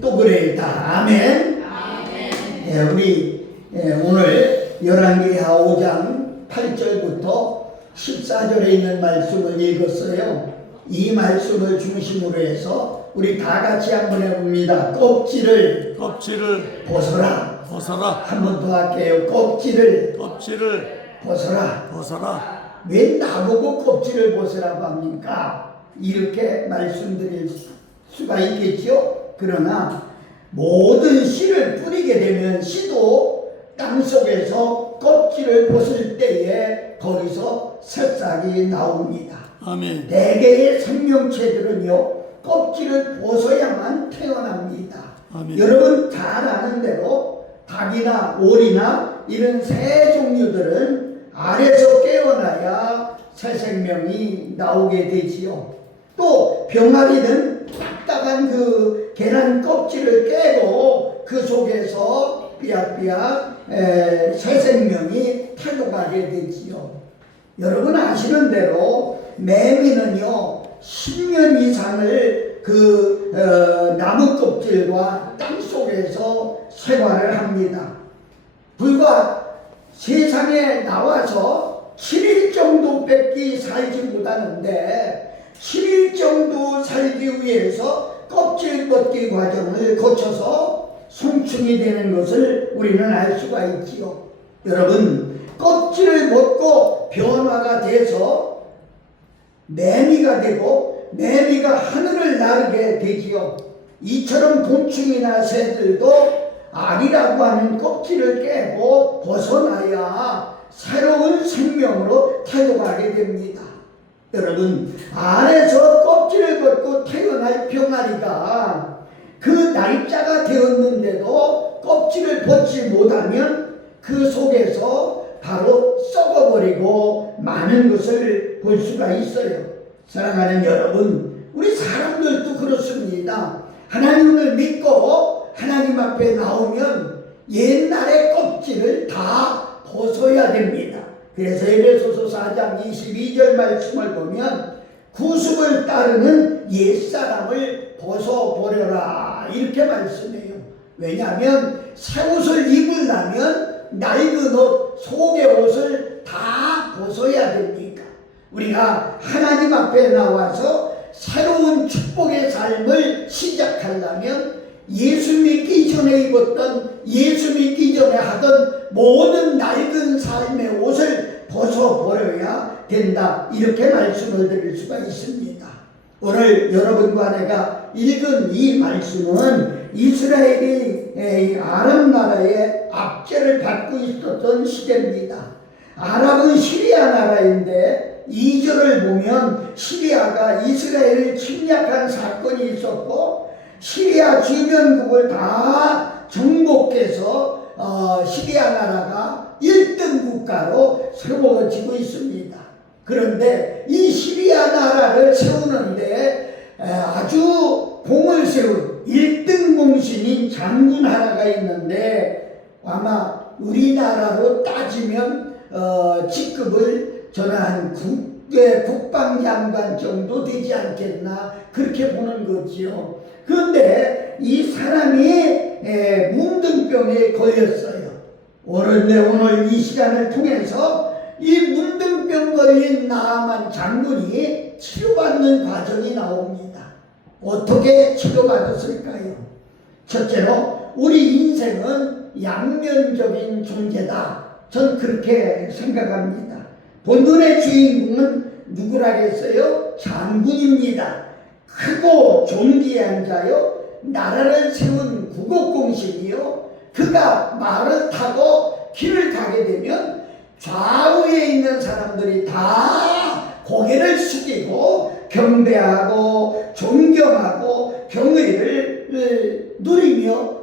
또 그래다. 아멘. 예, 우리 오늘 열왕기하 5장 8절부터 14절에 있는 말씀을 읽었어요. 이 말씀을 중심으로 해서 우리 다 같이 한번 해봅니다. 껍질을 벗어라. 한 번 더 할게요. 껍질을 벗어라. 왜 나보고 껍질을 벗으라고 합니까? 이렇게 말씀드릴 수가 있겠죠. 그러나 모든 씨를 뿌리게 되면 씨도 땅속에서 껍질을 벗을 때에 거기서 새싹이 나옵니다. 아멘. 대개의 생명체들은요, 껍질을 벗어야만 태어납니다. 아멘. 여러분 잘 아는 대로 닭이나 오리나 이런 새 종류들은 알에서 깨어나야 새 생명이 나오게 되지요. 또 병아리는 딱딱한 그 계란 껍질을 깨고 그 속에서 삐약삐약 새 생명이 태어나게 되지요. 여러분 아시는 대로 매미는요 10년 이상을 나무 껍질과 땅 속에서 생활을 합니다. 불과 세상에 나와서 7일 정도밖에 살지 못하는데 7일 정도 살기 위해서 껍질 벗기 과정을 거쳐서 성충이 되는 것을 우리는 알 수가 있지요. 여러분 껍질을 벗고 변화가 돼서 매미가 되고 매미가 하늘을 나르게 되지요. 이처럼 곤충이나 새들도 알이라고 하는 껍질을 깨고 벗어나야 새로운 생명으로 태어나게 됩니다. 여러분 알에서 껍질을 벗고 태어날 병아리가 그 날짜가 되었는데도 껍질을 벗지 못하면 그 속에서 바로 썩어버리고 많은 것을 볼 수가 있어요. 사랑하는 여러분, 우리 사람들도 그렇습니다. 하나님을 믿고 하나님 앞에 나오면 옛날의 껍질을 다 벗어야 됩니다. 그래서 에베소서 4장 22절 말씀을 보면 구습을 따르는 옛사람을 벗어버려라 이렇게 말씀해요. 왜냐하면 새 옷을 입으려면 낡은 옷, 속의 옷을 다 벗어야 됩니까? 우리가 하나님 앞에 나와서 새로운 축복의 삶을 시작하려면 예수 믿기 전에 입었던, 예수 믿기 전에 하던 모든 낡은 삶의 옷을 벗어버려야 된다 이렇게 말씀을 드릴 수가 있습니다. 오늘 여러분과 내가 읽은 이 말씀은 이스라엘이 아랍 나라의 압제를 받고 있었던 시대입니다. 아랍은 시리아 나라인데 2절을 보면 시리아가 이스라엘을 침략한 사건이 있었고 시리아 주변국을 다 정복해서 시리아 나라가 1등 국가로 세워지고 있습니다. 그런데 이 시리아 나라를 세우는데 아주 공을 세운 1등 공신인 장군 하나가 있는데 아마 우리나라로 따지면 직급을 저는 한 국방장관 정도 되지 않겠나 그렇게 보는 거지요. 그런데 이 사람이 문둥병에 걸렸어요. 오늘 이 시간을 통해서 이 문둥병 걸린 나아만 장군이 치료받는 과정이 나옵니다. 어떻게 치료받았을까요? 첫째로 우리 인생은 양면적인 존재다. 전 그렇게 생각합니다. 본문의 주인공은 누구라겠어요? 장군입니다. 크고 존귀한 자요, 나라를 세운 국어공신이요. 그가 말을 타고 길을 가게 되면 좌우에 있는 사람들이 다 고개를 숙이고 경배하고 존경하고 경의를 누리며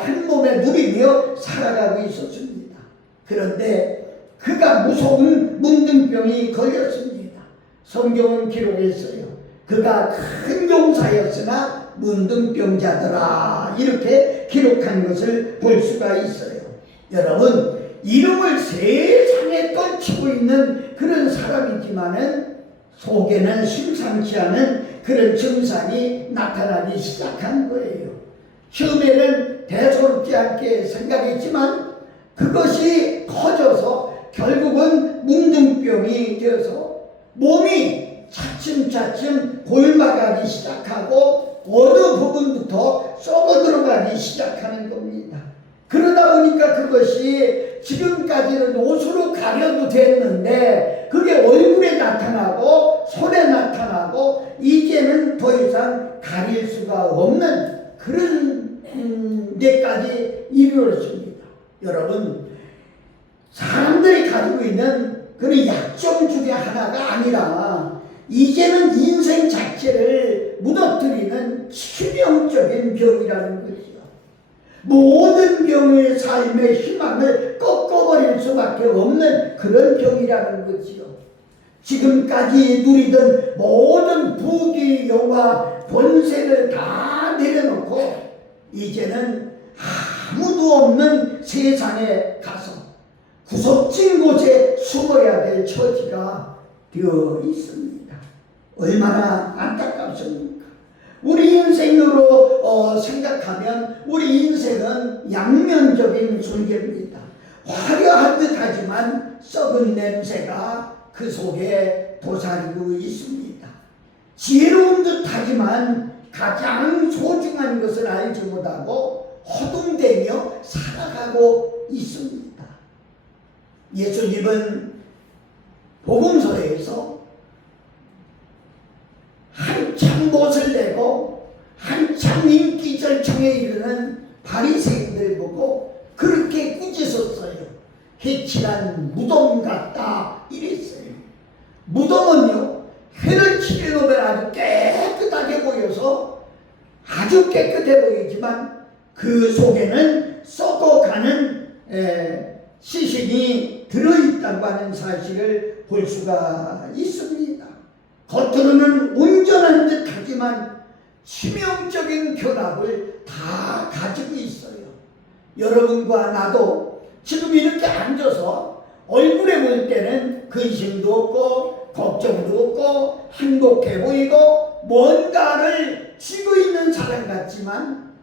한 몸에 누리며 살아가고 있었습니다. 그런데 그가 무서운 문둥병이 걸렸습니다. 성경은 기록했어요. 그가 큰 용사였으나 문둥병자더라 이렇게 기록한 것을 볼 수가 있어요. 여러분 이름을 세상에 떨치고 있는 그런 사람이지만은 속에는 심상치 않은 그런 증상이 나타나기 시작한 거예요. 처음에는 대수롭지 않게 생각했지만 그것이 커져서 결국은 문둥병이 되어서 몸이 차츰차츰 골마가기 시작하고 어느 부분부터 썩어 들어가기 시작하는 겁니다. 그러다 보니까 그것이 지금까지는 옷으로 가려도 됐는데 그게 얼굴에 나타나고 손에 나타나고 이제는 더 이상 가릴 수가 없는 그런 데까지 이르렀습니다. 여러분, 사람들이 가지고 있는 그런 약점 중에 하나가 아니라 이제는 인생 자체를 무너뜨리는 치명적인 병이라는 거죠. 모든 병의 삶의 희망을 꺾어버릴 수밖에 없는 그런 병이라는 거지요. 지금까지 누리던 모든 부귀 영화 본색을 다 내려놓고 이제는 아무도 없는 세상에 가서 구석진 곳에 숨어야 될 처지가 되어 있습니다. 얼마나 안타깝습니까? 우리 인생으로 생각하면 우리 인생은 양면적인 존재입니다. 화려한 듯 하지만 썩은 냄새가 그 속에 도사리고 있습니다. 지혜로운 듯 하지만 가장 소중한 것을 알지 못하고 허둥대며 살아가고 있습니다. 예수님은 복음서에서 한참 못을 내고 한참 인기 절정에 이르는 바리새인들 보고 그렇게 꾸짖었어요. 해칠한 무덤 같다 이랬어요. 무덤은요, 회를 치려면 아주 깨끗하게 보여서 아주 깨끗해 보이지만 그 속에는 썩어가는 시신이 들어있다고 하는 사실을 볼 수가 있습니다. 겉으로는 온전한 듯 하지만 치명적인 결합을 다 가지고 있어요. 여러분과 나도 지금 이렇게 앉아서 얼굴에 볼 때는 근심도 없고 걱정도 없고 행복해 보이고 뭔가를 쥐고 있는 사람 같지만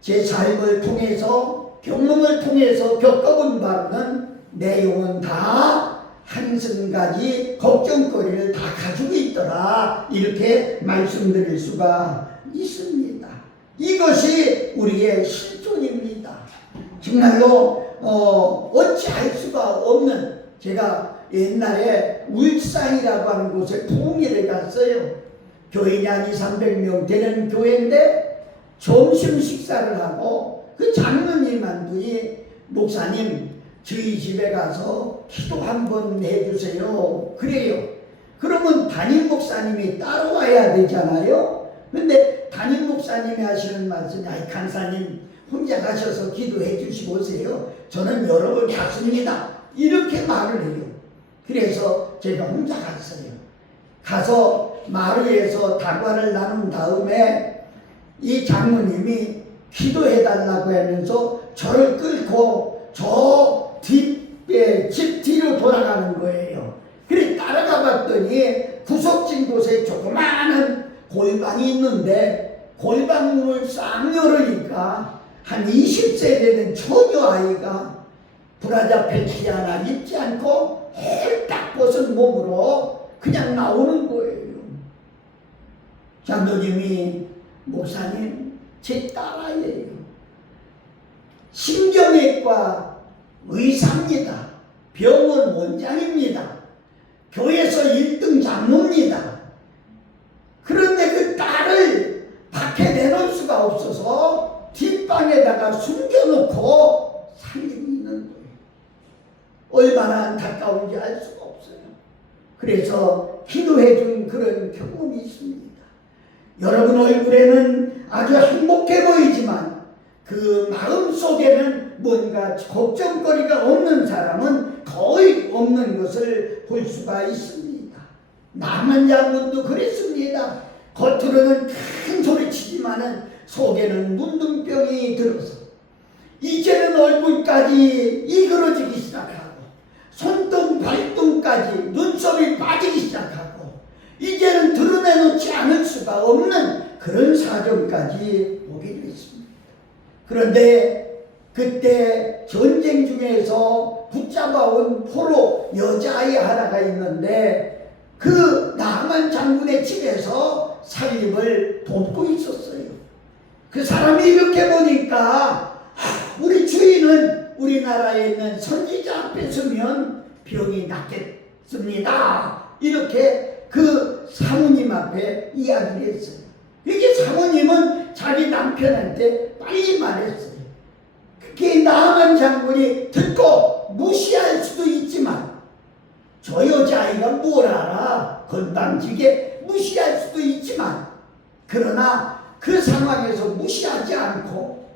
제 삶을 통해서 경험을 통해서 겪어본 바로는 내용은 다 한순간이 걱정거리를 다 가지고 있더라 이렇게 말씀드릴 수가 있습니다. 이것이 우리의 실존입니다. 정말로 어찌할 수가 없는, 제가 옛날에 울산이라고 하는 곳에 부흥회를 갔어요. 교인이 한 200~300명 되는 교회인데 점심 식사를 하고 그 장로님 한 분이 목사님 저희 집에 가서 기도 한번 해주세요. 그래요. 그러면 담임 목사님이 따라와야 되잖아요. 근데 담임 목사님이 하시는 말씀이 아이 간사님 혼자 가셔서 기도해 주시고 오세요. 저는 여러 번 갔습니다. 이렇게 말을 해요. 그래서 제가 혼자 갔어요. 가서 마루에서 다과를 나눈 다음에 이 장모님이 기도해달라고 하면서 저를 끌고 저 집 뒤로 돌아가는 거예요. 그래 따라가 봤더니 구석진 곳에 조그마한 골방이 있는데 골방문을 싹 열으니까 한 20세 되는 처녀 아이가 브라자 팬티 하나 입지 않고 홀딱 벗은 몸으로 그냥 나오는 거예요. 장로님이 목사님 제 딸아이예요. 신경외과 의사입니다. 병원 원장입니다. 교회에서 1등 장로입니다. 그런데 그 딸을 밖에 내놓을 수가 없어서 뒷방에다가 숨겨놓고 살리고 있는 거예요. 얼마나 안타까운지 알 수가 없어요. 그래서 기도해준 그런 경험이 있습니다. 여러분 얼굴에는 아주 행복해 보이지만 그 마음속에는 뭔가 걱정거리가 없는 사람은 거의 없는 것을 볼 수가 있습니다. 남은 장군도 그랬습니다. 겉으로는 큰 소리치지만은 속에는 문둥병이 들어서 이제는 얼굴까지 이그러지기 시작하고 손등 발등까지 눈썹이 빠지기 시작하고 이제는 드러내놓지 않을 수가 없는 그런 사정까지 보게 됐습니다. 그런데 그때 전쟁 중에서 붙잡아온 포로 여자아이 하나가 있는데 그 나만 장군의 집에서 살림을 돕고 있었어요. 그 사람이 이렇게 보니까 우리 주인은 우리나라에 있는 선지자 앞에 서면 병이 낫겠습니다. 이렇게 그 사모님 앞에 이야기를 했어요. 이게 사모님은 자기 남편한테 빨리 말했어요. 그게 나만 장군이 듣고 무시할 수도 있지만 저 여자아이가 뭘 알아? 건방지게 무시할 수도 있지만 그러나 그 상황에서 무시하지 않고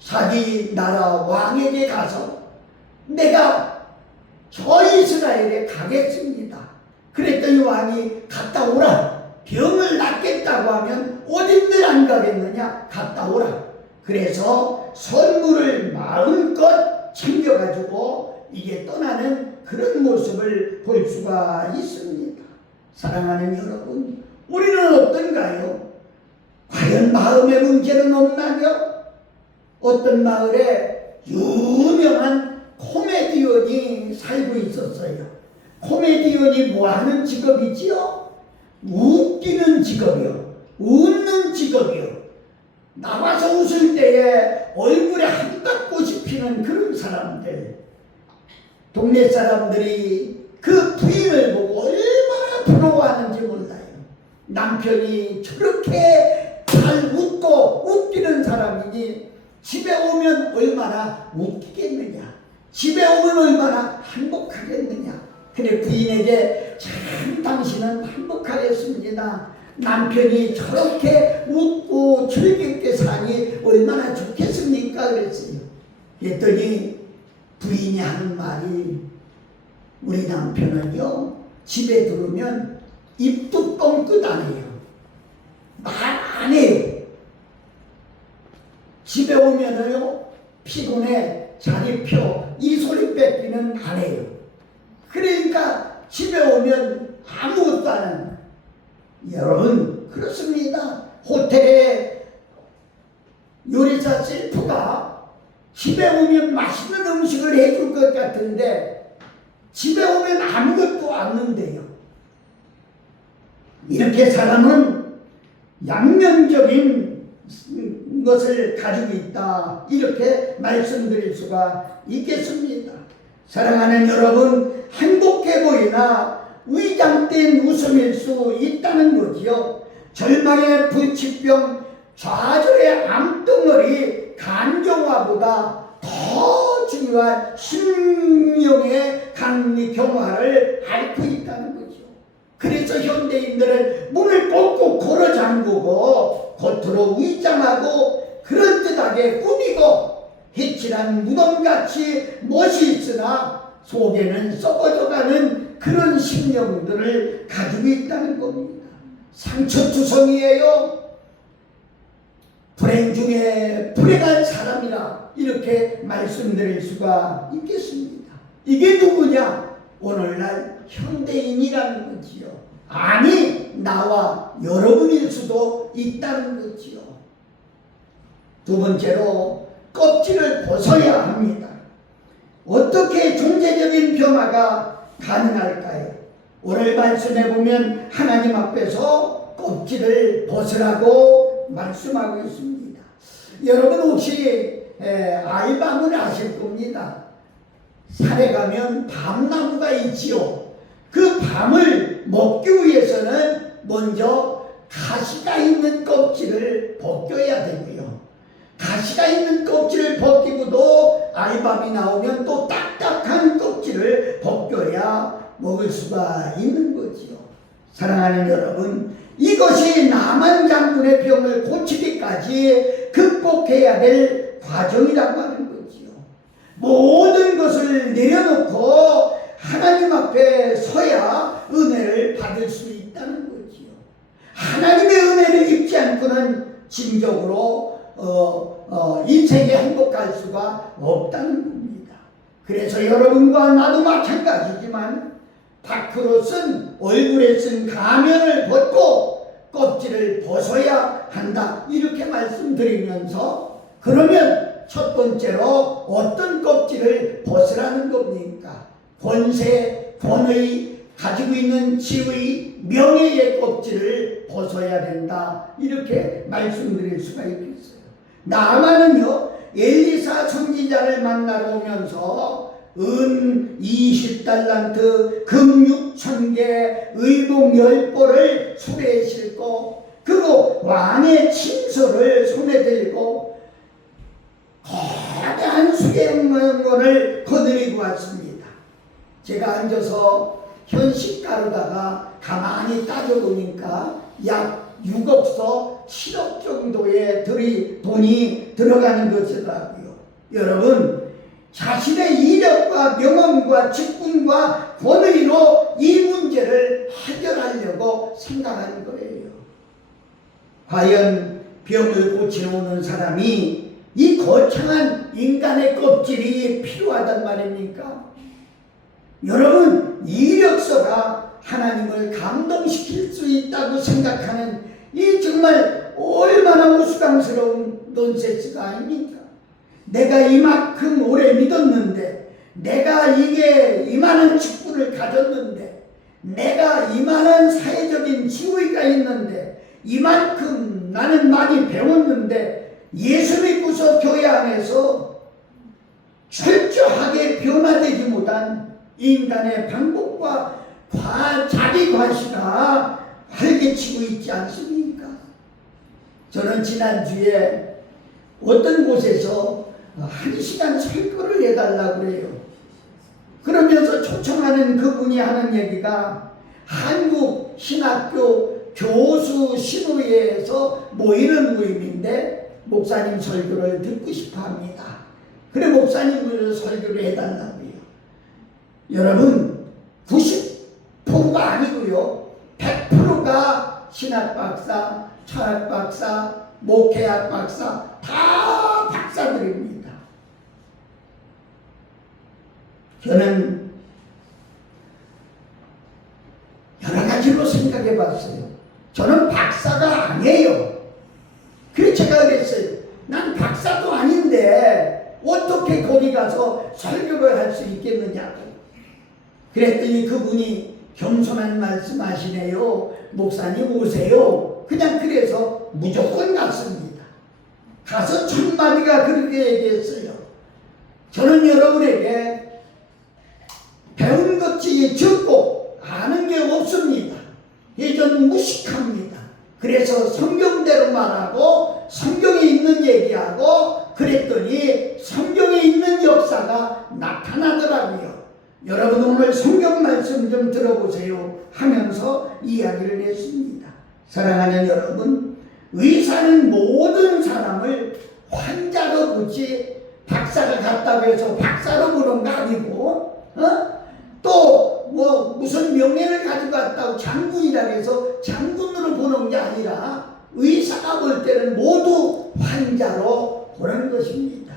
자기 나라 왕에게 가서 내가 저 이스라엘에 가겠습니다. 그랬더니 왕이 갔다 오라. 병을 낫겠다고 하면 어딘들 안 가겠느냐? 갔다 오라. 그래서 선물을 마음껏 챙겨가지고 이게 떠나는 그런 모습을 볼 수가 있습니다. 사랑하는 여러분, 우리는 어떤가요? 과연 마음의 문제는 없나요? 어떤 마을에 유명한 코미디언이 살고 있었어요. 코미디언이 뭐하는 직업이지요? 웃기는 직업이요. 웃는 직업이요. 나와서 웃을 때에 얼굴에 한박꽃이 피는 그런 사람들. 동네 사람들이 그 부인을 보고 얼마나 부러워하는지 몰라요. 남편이 저렇게 잘 웃고 웃기는 사람이니 집에 오면 얼마나 웃기겠느냐. 집에 오면 얼마나 행복하겠느냐. 그래 부인에게 참 당신은 행복하겠습니다. 남편이 저렇게 웃고 즐겁게 사니 얼마나 좋겠습니까? 그랬어요. 그랬더니 부인이 하는 말이 우리 남편은요 집에 들어오면 입도 뻥끗 안 해요. 말 안 해요. 집에 오면은요 피곤해 자리 펴 이 소리 뺏기는 안 해요. 그러니까 집에 오면 아무것도 안 하는. 여러분 그렇습니다. 호텔에 요리사 셰프가 집에 오면 맛있는 음식을 해줄 것 같은데 집에 오면 아무것도 없는데요. 이렇게 사람은 양면적인 것을 가지고 있다. 이렇게 말씀드릴 수가 있겠습니다. 사랑하는 여러분, 행복해 보이나 위장된 웃음일 수 있다는 거지요. 절망의 불치병, 좌절의 암덩어리, 간경화보다 더 중요한 심령의 강경화를 앓고 있다는 거죠. 그래서 현대인들은 문을 꼭꼭 걸어 잠그고 겉으로 위장하고 그럴듯하게 꾸미고 해칠한 무덤같이 멋이 있으나 속에는 썩어져가는 그런 심령들을 가지고 있다는 겁니다. 상처투성이에요. 불행 중에 불행한 사람이라 이렇게 말씀드릴 수가 있겠습니다. 이게 누구냐? 오늘날 현대인이라는 거지요. 아니 나와 여러분일 수도 있다는 거지요. 두 번째로 껍질을 벗어야 합니다. 어떻게 존재적인 변화가 가능할까요? 오늘 말씀해 보면 하나님 앞에서 껍질을 벗으라고 말씀하고 있습니다. 여러분 혹시 알밤을 아실 겁니다. 산에 가면 밤나무가 있지요. 그 밤을 먹기 위해서는 먼저 가시가 있는 껍질을 벗겨야 되고요. 가시가 있는 껍질을 벗기고도 알밤이 나오면 또 딱딱한 껍질을 벗겨야 먹을 수가 있는 거지요. 사랑하는 여러분, 이것이 나만 장군의 병을 고치기까지 극복해야 될 과정이라고 하는 거지요. 모든 것을 내려놓고 하나님 앞에 서야 은혜를 받을 수 있다는 거지요. 하나님의 은혜를 입지 않고는 진정으로 인생에 행복할 수가 없다는 겁니다. 그래서 여러분과 나도 마찬가지지만 밖으로 쓴 얼굴에 쓴 가면을 벗고 껍질을 벗어야 한다. 이렇게 말씀드리면서, 그러면 첫 번째로 어떤 껍질을 벗으라는 겁니까? 권세, 권의, 가지고 있는 지위, 명예의 껍질을 벗어야 된다. 이렇게 말씀드릴 수가 있겠어요. 나아만은요, 엘리사 선지자를 만나러 오면서 은 20달란트, 금 6,000개, 의복 10보를 수레에 싣고, 그리고 왕의 침소를 손에 들고 거대한 수개문을 거느리고 왔습니다. 제가 앉아서 현식 가르다가 가만히 따져보니까 약 6억서 7억 정도의 돈이 들어가는 것이더라고요. 여러분, 자신의 이력과 명함과 직분과 권위로 이 문제를 해결하려고 생각하는 거예요. 과연 병을 고쳐오는 사람이 이 거창한 인간의 껍질이 필요하단 말입니까? 여러분, 이력서가 하나님을 감동시킬 수 있다고 생각하는 이 정말 얼마나 우스꽝스러운 논센스가 아닙니까? 내가 이만큼 오래 믿었는데, 내가 이만한 직분을 가졌는데, 내가 이만한 사회적인 지위가 있는데, 이만큼 나는 많이 배웠는데, 예수 믿고서 교회 안에서 철저하게 변화되지 못한 인간의 방법과 자기 과시가 활개치고 있지 않습니까? 저는 지난주에 어떤 곳에서 1시간 설교를 해달라고 그래요. 그러면서 초청하는 그분이 하는 얘기가 한국 신학교 교수 신우회에서 모이는 모임인데 목사님 설교를 듣고 싶어 합니다. 그래, 목사님 설교를 해달라고요. 여러분, 90%가 아니고요, 100%가 신학 박사, 철학 박사, 목회학 박사, 다 박사들입니다. 저는 여러 가지로 생각해 봤어요. 저는 박사가 아니에요. 그래서 제가 그랬어요. 난 박사도 아닌데 어떻게 거기 가서 설교를 할 수 있겠느냐고. 그랬더니 그분이 겸손한 말씀 하시네요. 목사님 오세요. 그냥 그래서 무조건 갔습니다. 가서 첫 마디가 그렇게 얘기했어요. 저는 여러분에게 배운 것이 적고 아는 게 없습니다. 예전 무식합니다. 그래서 성경대로 말하고 성경에 있는 얘기하고 그랬더니 성경에 있는 역사가 나타나더라고요. 여러분, 오늘 성경 말씀 좀 들어보세요 하면서 이야기를 했습니다. 사랑하는 여러분, 의사는 모든 사람을 환자로 보지 박사가 갔다고 해서 박사로 보는 거 아니고, 또 무슨 명예를 가지고 왔다고 장군이라고 해서 장군으로 보는 게 아니라 의사가 볼 때는 모두 환자로 보는 것입니다.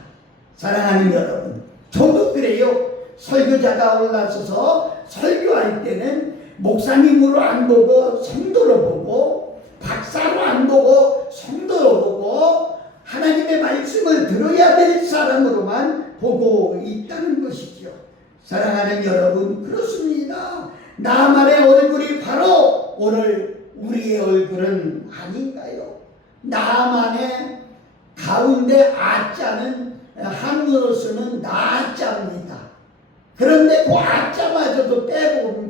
사랑하는 여러분, 저도 그래요. 설교자가 올라서서 설교할 때는 목사님으로 안 보고 성도로 보고, 박사로 안 보고 성도로 보고, 하나님의 말씀을 들어야 될 사람으로만 보고 있다는 것이죠. 사랑하는 여러분, 그렇습니다. 나만의 얼굴이 바로 오늘 우리의 얼굴은 아닌가요? 나만의 가운데 아자는 한문으로서는 나자입니다. 그런데 그 아자마저도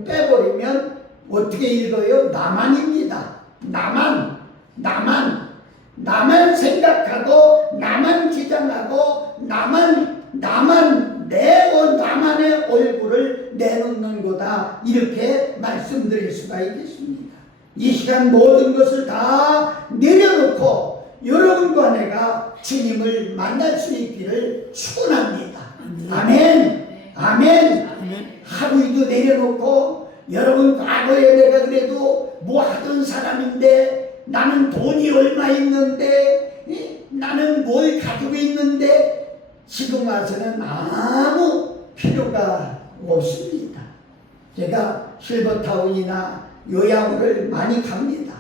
빼버리면 어떻게 읽어요? 나만입니다. 나만 생각하고, 나만 주장하고, 나만의 얼굴을 내놓는 거다. 이렇게 말씀드릴 수가 있겠습니다. 이 시간 모든 것을 다 내려놓고 여러분과 내가 주님을 만날 수 있기를 축원합니다. 아멘. 아멘. 하루이도 내려놓고, 여러분, 과거에 내가 그래도 뭐 하던 사람인데, 나는 돈이 얼마 있는데, 나는 뭘 가지고 있는데, 지금 와서는 아무 필요가 없습니다. 제가 실버타운이나 요양원을 많이 갑니다.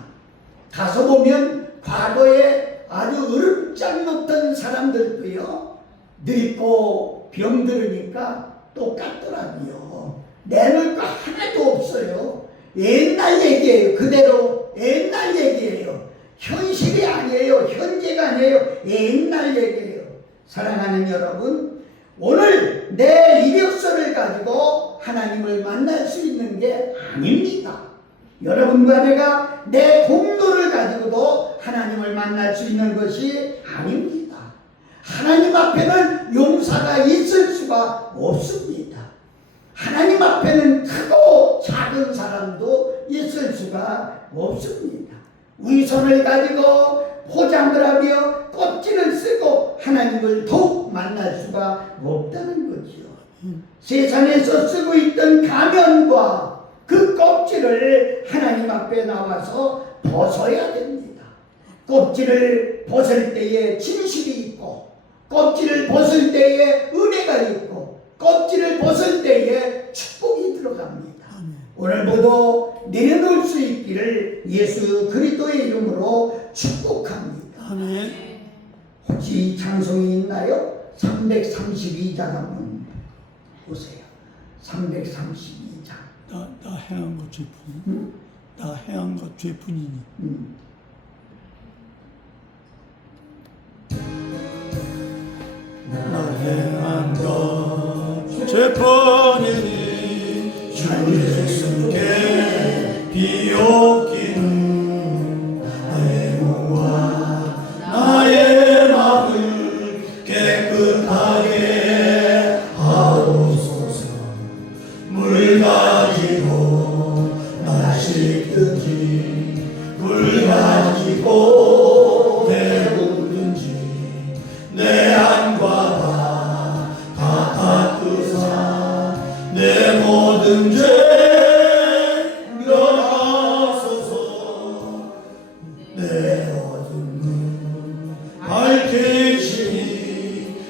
가서 보면 과거에 아주 으름장 높던 사람들도요, 늙고 병들으니까 똑같더라고요. 내놓을 거 하나도 없어요. 옛날 얘기예요. 그대로 옛날 얘기예요. 현실이 아니에요. 현재가 아니에요. 옛날 얘기예요. 사랑하는 여러분, 오늘 내 이력서를 가지고 하나님을 만날 수 있는 게 아닙니다. 여러분과 내가 내 공로를 가지고도 하나님을 만날 수 있는 것이 아닙니다. 하나님 앞에는 용사가 있을 수가 없습니다. 하나님 앞에는 크고 작은 사람도 있을 수가 없습니다. 위선을 가지고 포장을 하며 껍질을 쓰고 하나님을 더욱 만날 수가 없다는 거지요. 세상에서 쓰고 있던 가면과 그 껍질을 하나님 앞에 나와서 벗어야 됩니다. 껍질을 벗을 때에 진실이 있고, 껍질을 벗을 때에 은혜가 있고, 껍질을 벗을 때에 축복이 들어갑니다. 오늘 모두 내려놓을 수 있기를 예수 그리스도의 이름으로 축복합니다. 아멘. 혹시 찬송이 있나요? 332장 한번 보세요. 332장. 나 행한 것 죄뿐. 나 행한 것 죄뿐이니. 나 행한 것 죄뿐이니 주 예수께 비옵기는 나의 몸과 나의 마음을 깨끗하게 하옵소서. 물 가지고 날 씻든지 물 가지고 배우든지 내 안과 다 닦으사 내 모든 죄 면하소서. 내 어두운 눈 밝히시니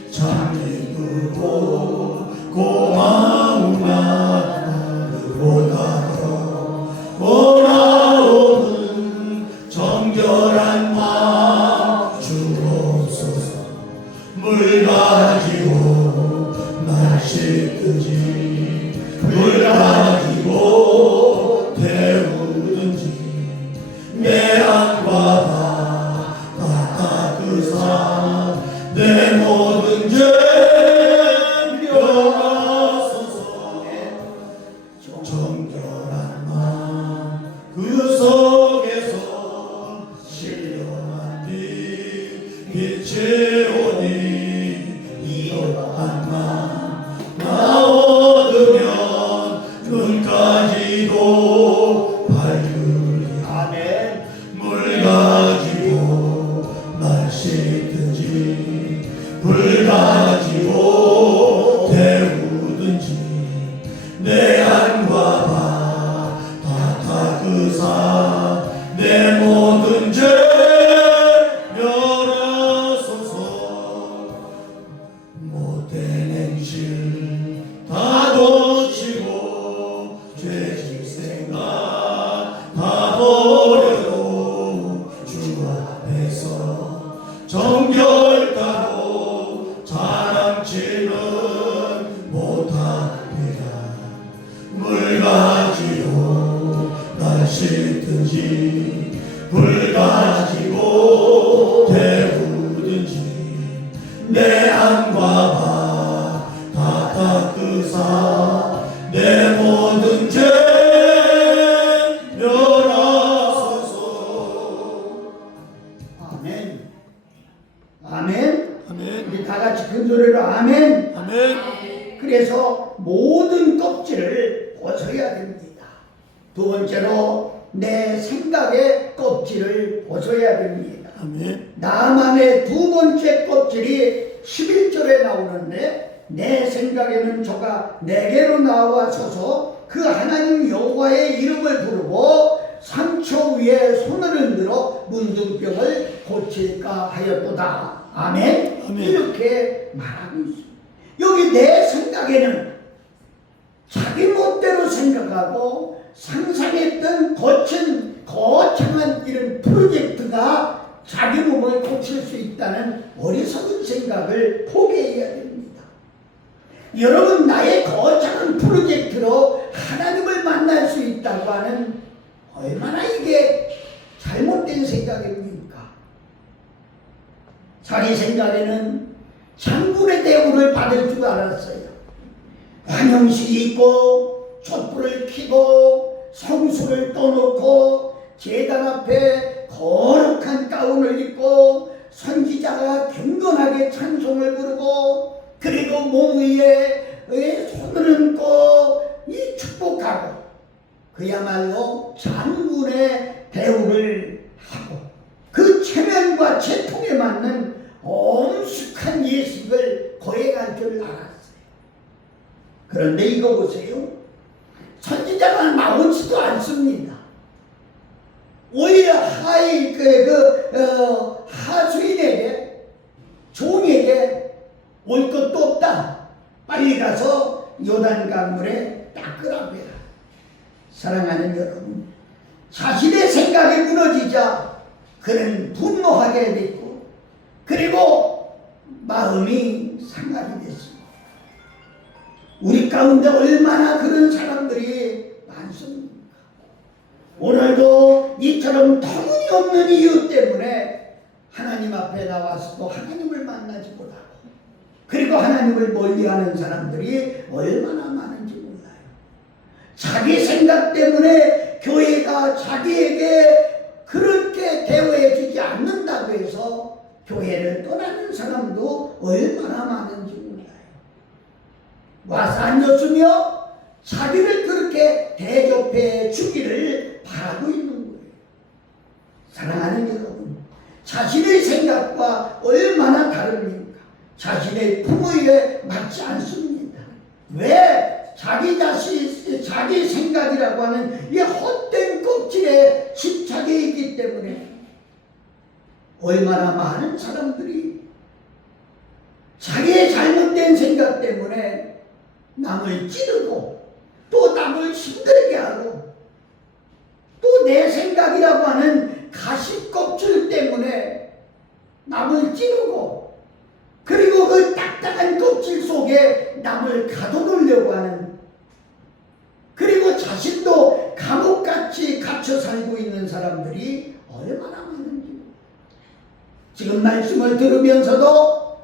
참 기쁘고 고마운 나보다 더 원하오는 정결한 마음 주옵소서. 물 가지고 날 씻든지 물 가지고 태우든지 내 안과 다 닦으사 내 모든 죄 면하소서. 정결한 마음 그 속에서 신령한 빛 빛이 오니 이러한 마음 나 얻으면 눈까지도 밝으리. 아멘. 물 가지고 날 씻든지 물 가지고 태우든지 내 안과 다 닦으사 내 모든 죄 면하소서. 못된 행실 다 고치고 죄질 생각 다 버려도 주 앞에서 정결하고 자랑치는 못합니다. 물 가지고 날 씻든지 물 가지고 태우든지 내 안과 다 닦으사 내 모든 죄 면하소서. 아멘. 아멘. 아멘. 우리 다 같이 큰 소리로 아멘. 아멘. 그래서 모든 껍질을 벗어야 됩니다. 두 번째로 내 생각의 껍질을 벗어야 됩니다. 아멘. 나만의 두 번째 껍질이 11절에 나오는데, 내 생각에는 저가 내게로 나와서서 그 하나님 여호와의 이름을 부르고 상처 위에 손을 흔들어 문둥병을 고칠까 하였도다. 아멘. 아멘. 이렇게 말하고 있습니다. 여기 내 생각에는 자기 멋대로 생각하고 상상했던 거친 거창한 이런 프로젝트가 자기 몸을 고칠 수 있다는 어리석은 생각을 포기해야 됩니다. 여러분, 나의 거창한 프로젝트로 하나님을 만날 수 있다고 하는 얼마나 이게 잘못된 생각입니까? 자기 생각에는 장군의 대우를 받을 줄 알았어요. 환영식이 있고 촛불을 켜고 성수를 떠놓고 제단 앞에 거룩한 가운을 입고 선지자가 경건하게 찬송을 부르고 그리고 몸 위에 손을 얹고 이 축복하고 그야말로 장군의 대우를 하고 그 체면과 체통에 맞는 엄숙한 예식을 거행할 줄 알았어요. 그런데 이거 보세요. 선지자가 나오지도 않습니다. 오히려 하수인에게 종에게 올 것도 없다. 빨리 가서 요단강물에 닦으라고 해라. 사랑하는 여러분, 자신의 생각이 무너지자 그는 분노하게 됐고 그리고 마음이 상하게 됐습니다. 우리 가운데 얼마나 그런 사람들이 많습니까? 오늘도 이처럼 터무니없는 이유 때문에 하나님 앞에 나와서도 하나님을 만나지 못하고 그리고 하나님을 멀리하는 사람들이 얼마나 많은지 몰라요. 자기 생각 때문에 교회가 자기에게 그렇게 대우해 주지 않는다고 해서 교회를 떠나는 사람도 얼마나 많은지 몰라요. 와서 앉았으며 자기를 그렇게 대접해 주기를 바라고 있는 거예요. 사랑하는 여러분, 자신의 생각과 얼마나 다릅니까? 자신의 품위에 맞지 않습니다. 왜? 자기 생각이라고 하는 이 헛된 껍질에 집착해 있기 때문에 얼마나 많은 사람들이 자기의 잘못된 생각 때문에 남을 찌르고 또 남을 힘들게 하고 또 내 생각이라고 하는 가시 껍질 때문에 남을 찌르고 그리고 그 딱딱한 껍질 속에 남을 가둬놓으려고 하는 그리고 자신도 감옥같이 갇혀 살고 있는 사람들이 얼마나 많은지 지금 말씀을 들으면서도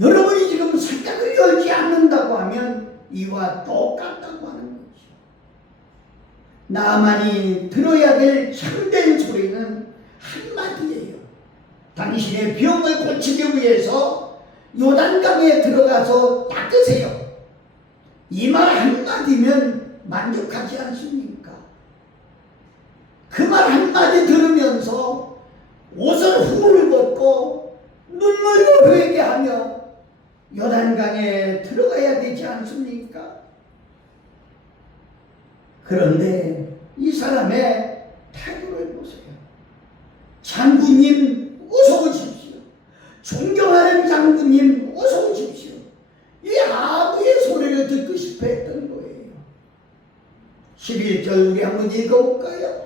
여러분이 지금 생각을 열지 않는다고 하면 이와 똑같다고 하는 거죠. 나만이 들어야 될 참된 소리는 한마디예요. 당신의 병을 고치기 위해서 요단강에 들어가서 닦으세요. 이 말 한마디면 만족하지 않습니까? 그 말 한마디 들으면서 옷을 훌 벗고 눈물로 회개하며 요단강에 들어가야 되지 않습니까? 그런데 이 사람의 태도를 보세요. 장군님 어서 오십시오. 존경하는 장군님 어서 오십시오. 이 아부의 소리를 듣고 싶어 했던 거예요. 11절 우리 한번 읽어볼까요?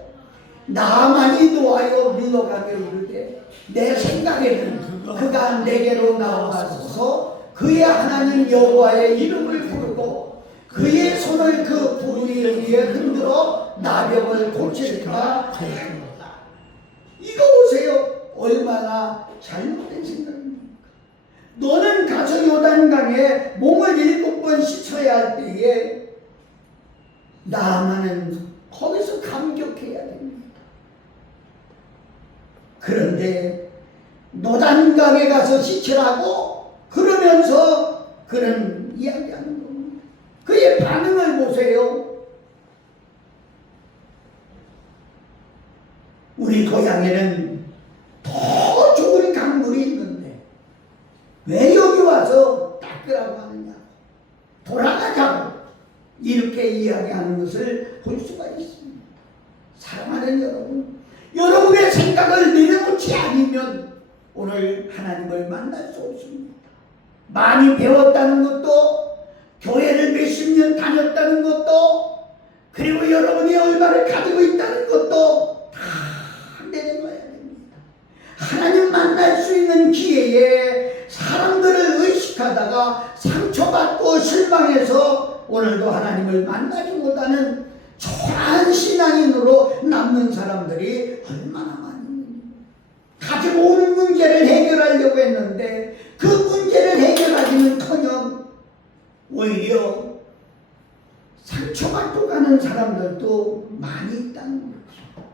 나만이 놓아여 물러가며 이르되 내 생각에는 그가 내게로 나와서 그의 하나님 여호와의 이름을 부르고 그의 손을 그 부리 위에 흔들어 나병을 고칠까 하였다. 이거 보세요. 얼마나 잘못된 생각입니까? 너는 가서 요단강에 몸을 7번 씻어야 할 때에 나만은 거기서 감격해야 됩니다. 그런데 요단강에 가서 씻으라고 그러면서 그런 이야기하는 겁니다. 그의 반응을 보세요. 우리 고향에는 더 좋은 강물이 있는데 왜 여기 와서 닦으라고 하느냐, 돌아가자고 이렇게 이야기하는 것을 볼 수가 있습니다. 사랑하는 여러분, 여러분의 생각을 내려놓지 않으면 오늘 하나님을 만날 수 없습니다. 많이 배웠다는 것도, 교회를 몇십 년 다녔다는 것도, 그리고 여러분이 얼마를 가지고 있다는 것도 다 내려놔야 됩니다. 하나님 만날 수 있는 기회에 사람들을 의식하다가 상처받고 실망해서 오늘도 하나님을 만나지 못하는 초라한 신앙인으로 남는 사람들이 얼마나 많습니까? 가지고 온 문제를 해결하려고 했는데 그 문제를 해결하기는커녕 오히려 상처받고 가는 사람들도 많이 있다는 거죠.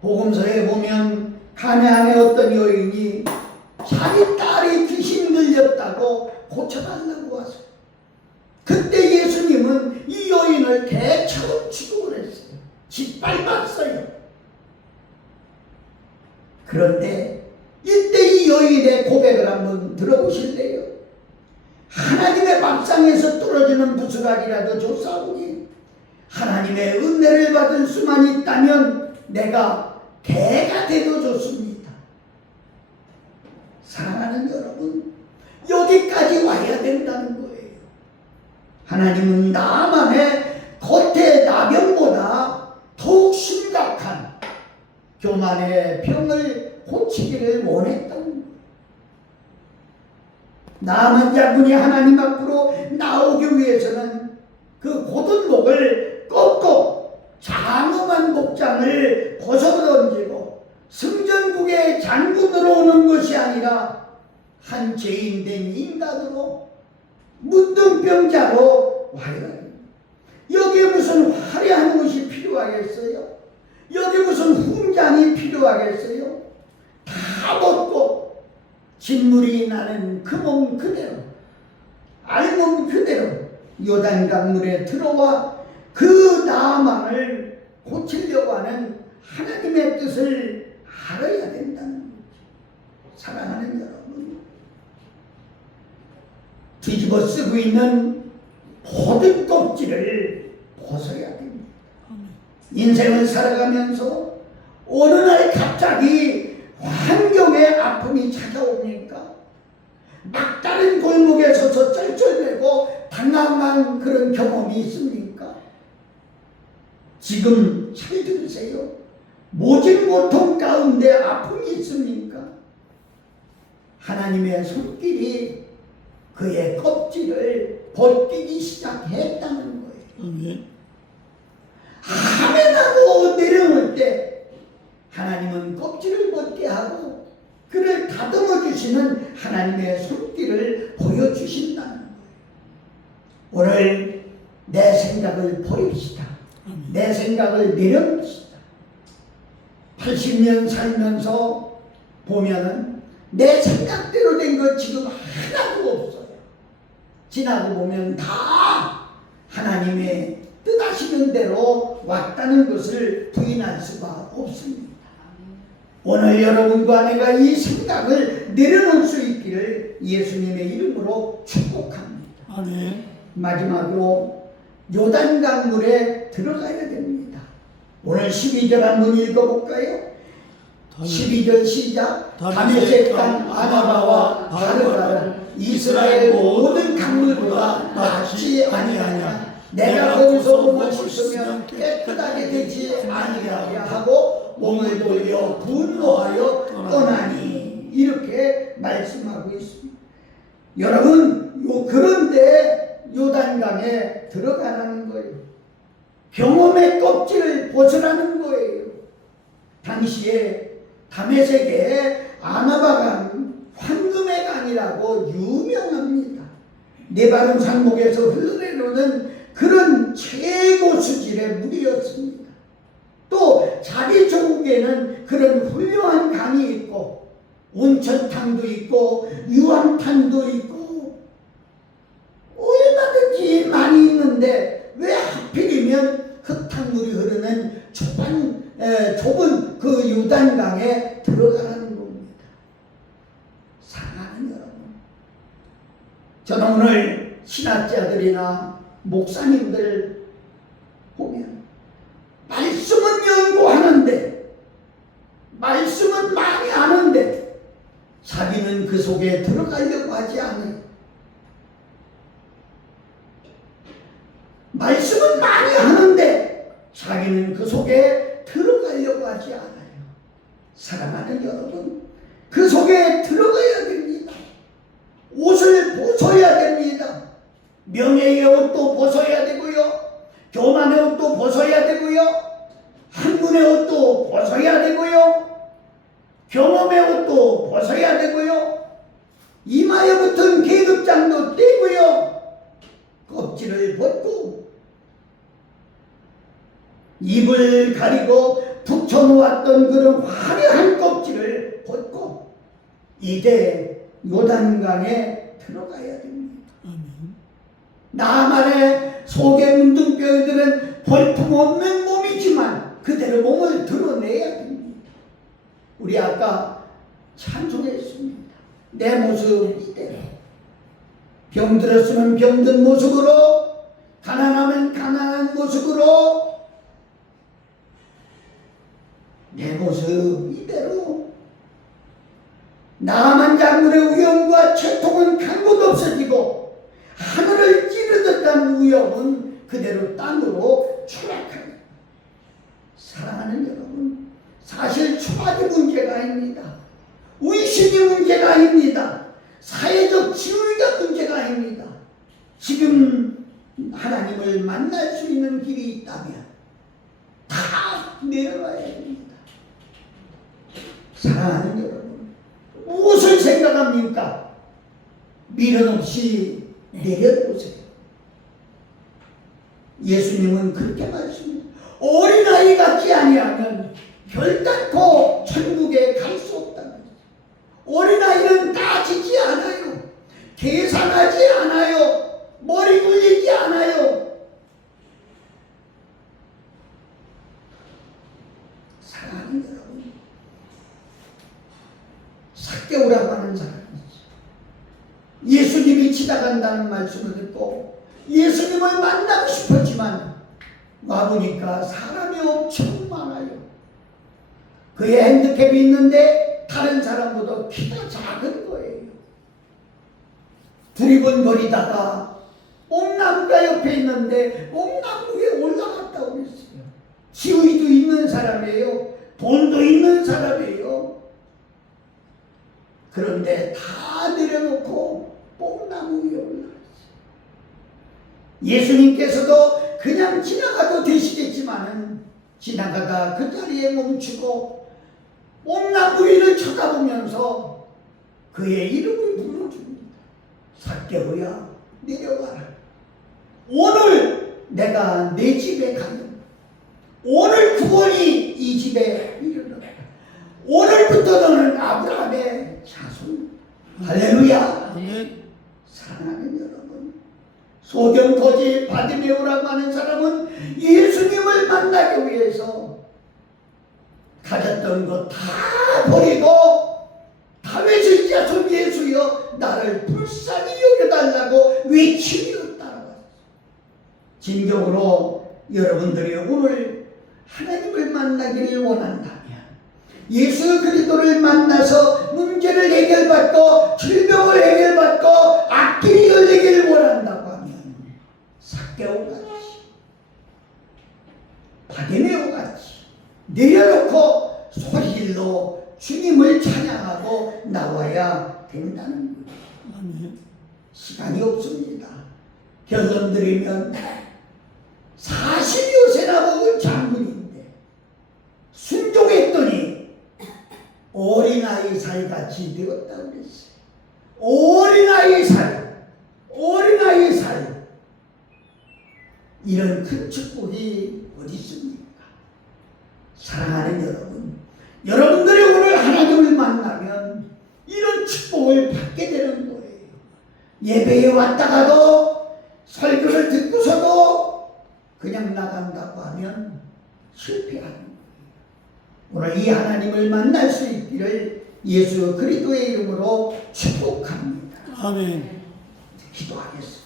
복음서에 보면 가나안의 어떤 여인이 자기 딸이 귀신 들렸다고 고쳐달라고 와서 그때 예수님은 이 여인을 대처럼 취급을 했어요. 짓밟았어요. 그런데 이때 이 여인의 고백을 한번 들어보실래요? 하나님의 밥상에서 떨어지는 부스락이라도 줬사오니 하나님의 은혜를 받을 수만 있다면 내가 개가 되어 줬습니다. 사랑하는 여러분, 여기까지 와야 된다는 거예요. 하나님은 나만의 겉의 나병보다 더욱 심각한 교만의 병을 고치기를 원했다는 거예요. 나만 장군이 하나님 앞으로 나오기 위해서는 그 곧은 목을 꺾고 장엄한 목장을 벗어던지고 승전국의 장군으로 오는 것이 아니라 한 죄인된 인간으로 문둥병자로 와야 합니다. 여기에 무슨 화려한 것이 필요하겠어요? 여기 무슨 훈장이 필요하겠어요? 다 벗고 진물이 나는 그 몸 그대로 알몸 그대로 요단강물에 들어와 그 나만을 고치려고 하는 하나님의 뜻을 알아야 된다는 거죠. 사랑하는 여러분, 뒤집어 쓰고 있는 모든 껍질을 벗어야 됩니다. 인생을 살아가면서 어느 날 갑자기 환경의 아픔이 찾아옵니까? 막다른 골목에 서서 쩔쩔매고 당황한 그런 경험이 있습니까? 지금 잘 들으세요. 모진 고통 가운데 아픔이 있습니까? 하나님의 손길이 그의 껍질을 벗기기 시작했다는 거예요. 아멘하고 내려올 때 하나님은 껍질을 벗게 하고 그를 다듬어 주시는 하나님의 손길을 보여주신다는 거예요. 오늘 내 생각을 버립시다. 내 생각을 내려놓읍시다. 80년 살면서 보면은 내 생각대로 된 것 지금 하나도 없어요. 지나고 보면 다 하나님의 뜻하시는 대로 왔다는 것을 부인할 수가 없습니다. 오늘 여러분과 내가 이 생각을 내려놓을 수 있기를 예수님의 이름으로 축복합니다. 아멘. 마지막으로 요단강물에 들어가야 됩니다. 오늘 12절 한번 읽어볼까요? 12절 시작. 다메섹 땅 아나바와 바르가는 이스라엘 모든 강물보다 낫지 아니하냐. 내가 거기서 몸을 씻으면 깨끗하게 되지 아니하게 하고 몸을 돌려 분노하여 떠나니. 이렇게 말씀하고 있습니다. 여러분, 그런데 요단강에 들어가라는 거예요. 경험의 껍질을 벗으라는 거예요. 당시에 다메섹의 아나바강 황금의 강이라고 유명합니다. 네바론 산목에서 흘러내려오는 그런 최고 수질의 물이었습니다. 또 자기 조국에는 그런 훌륭한 강이 있고 온천탕도 있고 유황탕도 있고 얼마든지 많이 있는데 왜 하필이면 흙탕물이 흐르는 좁은 그 요단강에 들어가라는 겁니다. 사랑하는 여러분, 저는 오늘 신학자들이나 목사님들 보면 말씀은 연구하는데 말씀은 많이 아는데 자기는 그 속에 들어가려고 하지 않아요. 말씀은 많이 하는데 자기는 그 속에 들어가려고 하지 않아요. 사랑하는 여러분, 그 속에 들어가야 됩니다. 옷을 벗어야 됩니다. 명예의 옷도 벗어야 되고요. 교만의 옷도 벗어야 되고요. 학문의 옷도 벗어야 되고요. 경험의 옷도 벗어야 되고요. 이마에 붙은 계급장도 떼고요. 껍질을 벗고 입을 가리고 붙여놓았던 그런 화려한 껍질을 벗고 이제 요단강에 들어가야 됩니다. 나만의 속에 문둥 뼈들은 볼품 없는 몸이지만 그대로 몸을 드러내야 됩니다. 우리 아까 찬송했습니다. 내 모습 이대로. 병들었으면 병든 모습으로, 가난하면 가난한 모습으로, 내 모습 이대로. 나만 장군의 위험과 채통은 간 곳 없어지고 하늘을 찌르듯한 위험은 그대로 땅으로 추락합니다. 사랑하는 여러분, 사실 초학이 문제가 아닙니다. 의식이 문제가 아닙니다. 사회적 지위가 문제가 아닙니다. 지금 하나님을 만날 수 있는 길이 있다면 다 내려가야 됩니다. 사랑하는 여러분, 무엇을 생각합니까? 미련 없이 내려보세요. 예수님은 그렇게 말씀합니다. 어린아이 같지 아니하면 결단코 천국에 갈 수 없다는 거죠. 어린아이는 따지지 않아요. 계산하지 않아요. 머리 굴리지 않아요. 사랑하는 여러분, 삭개오라고 하는 사람이죠. 예수님이 지나간다는 말씀을 듣고 예수님을 만나고 싶었지만 와보니까 사람이 엄청 많아요. 그의 핸디캡이 있는데 다른 사람보다 키가 작은 거예요. 두리번거리다가 옥나무가 옆에 있는데 옥나무 위에 올라갔다고 그랬어요. 지위도 있는 사람이에요. 돈도 있는 사람이에요. 그런데 다 내려놓고 옥나무 위에 올라갔어요. 예수님께서도 그냥 지나가도 되시겠지만은 지나가다 그 자리에 멈추고 옥나무 위를 쳐다보면서 그의 이름을 불러줍니다. 삭개오야, 내려와라. 오늘 내가 내 집에 가면 오늘 구원이 이 집에 이르러라. 오늘부터 너는 아브라함의 자손. 할렐루야. 아멘. 사랑하는 여러분, 소경거지 바디메오라고 하는 사람은 예수님을 만나기 위해서 가졌던 것 다 버리고 다윗의 자손 예수여 나를 불쌍히 여겨달라고 외치며 따라갔어요. 진정으로 여러분들이 오늘 하나님을 만나기를 원한다면, 예수 그리스도를 만나서 문제를 해결받고 질병을 해결받고 앞길이 열리기를 원한다고 하면 삭개오같이 바디메오같이 내려놓고 소리질로 주님을 찬양하고 나와야 된다는 거예요. 아멘. 시간이 없습니다. 결론 드리면 40여 세나 먹은 장군인데 순종했더니 어린아이 살같이 되었다고 그랬어요. 어린아이 살, 어린아이 살. 이런 큰 축복이 어디 있습니까? 사랑하는 여러분, 여러분들이 오늘 하나님을 만나면 이런 축복을 받게 되는 거예요. 예배에 왔다가도 설교를 듣고서도 그냥 나간다고 하면 실패하는 거예요. 오늘 이 하나님을 만날 수 있기를 예수 그리스도의 이름으로 축복합니다. 아멘. 기도하겠습니다.